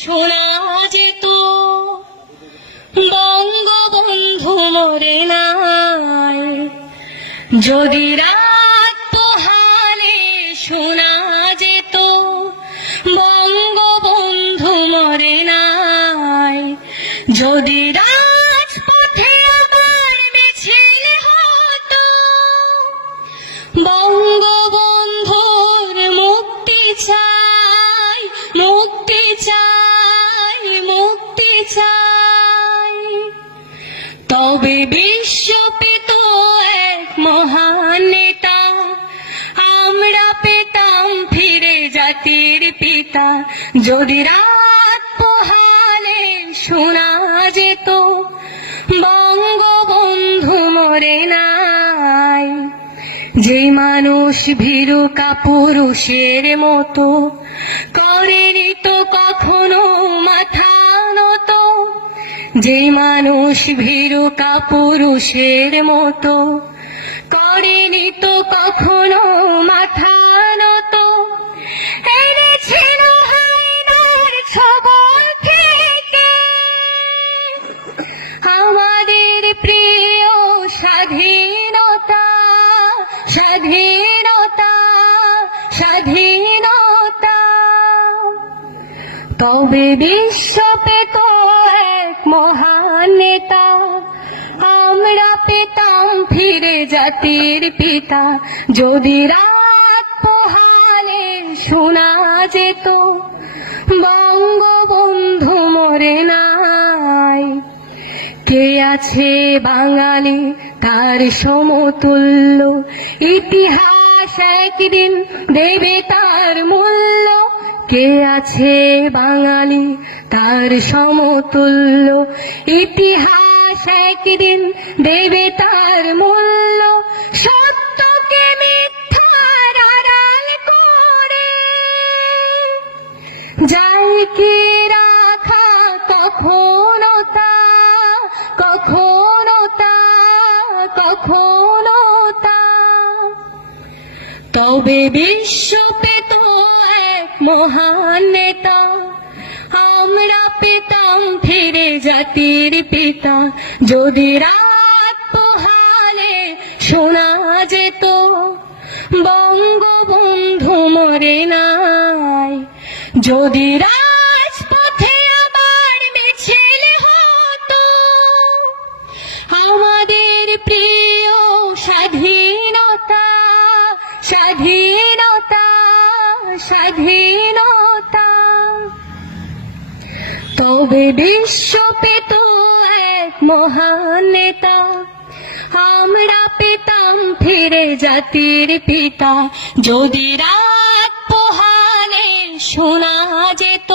শোনা যেত বঙ্গবন্ধু মরে নাই, যদি রাত পোহালে শোনা যেত বঙ্গবন্ধু মরে নাই, যদি রাজপথে আবার মিছিল হতো বঙ্গবন্ধুর মুক্তি চাই, মুক্তি চাই, মুক্তি চাই, তবে বিশ্ব পেত এক মহান নেতা, আমরা পেতাম ফিরে জাতির পিতা, যদি রাত পোহালে শোনা যেত বঙ্গবন্ধু মরে নাই। যে মানুষ ভীরু কাপুরুষের মতো করেনি তো কখনো মাথা নত, যে মানুষ ভীরু কাপুরুষের মতো করেনি তো কখনো মাথা নত, এনেছিল হায়নার ছবল থেকে আমাদের প্রিয় স্বাধীনতা, স্বাধীনতা, স্বাধীনতা, তবে বিশ্ব পেত এক মহান নেতা, আমরা পেতাম ফিরে জাতির পিতা, যদি রাত পোহালে শোনা যেত বঙ্গবন্ধু মরে নাই। কে আছে বাঙালি তার সমতুল্য, ইতিহাস একদিন দেবে তার মূল্য, কে আছে বাঙালি তার সমতুল্য, ইতিহাস একদিন দেবে তার মূল্য, সত্যকে মিথ্যার আড়াল করে যাই কি রাখা কখনো তা, কখনো তা, কখনো তা, তবে বিশ্ব পেত এক মহান নেতা, আমরা পেতাম ফিরে জাতির পিতা, যদি রাত পোহালে শোনা যেত বঙ্গবন্ধু মরে নাই, যদি রাজপথে আবার মিছিল হতো আমাদের প্রিয় স্বাধীনতা, স্বাধীনতা, স্বাধীনতা, তবে বিশ্ব পেত এক মহান নেতা, আমরা পেতাম ফিরে জাতির পিতা, যদি রাত পোহালে শোনা যেত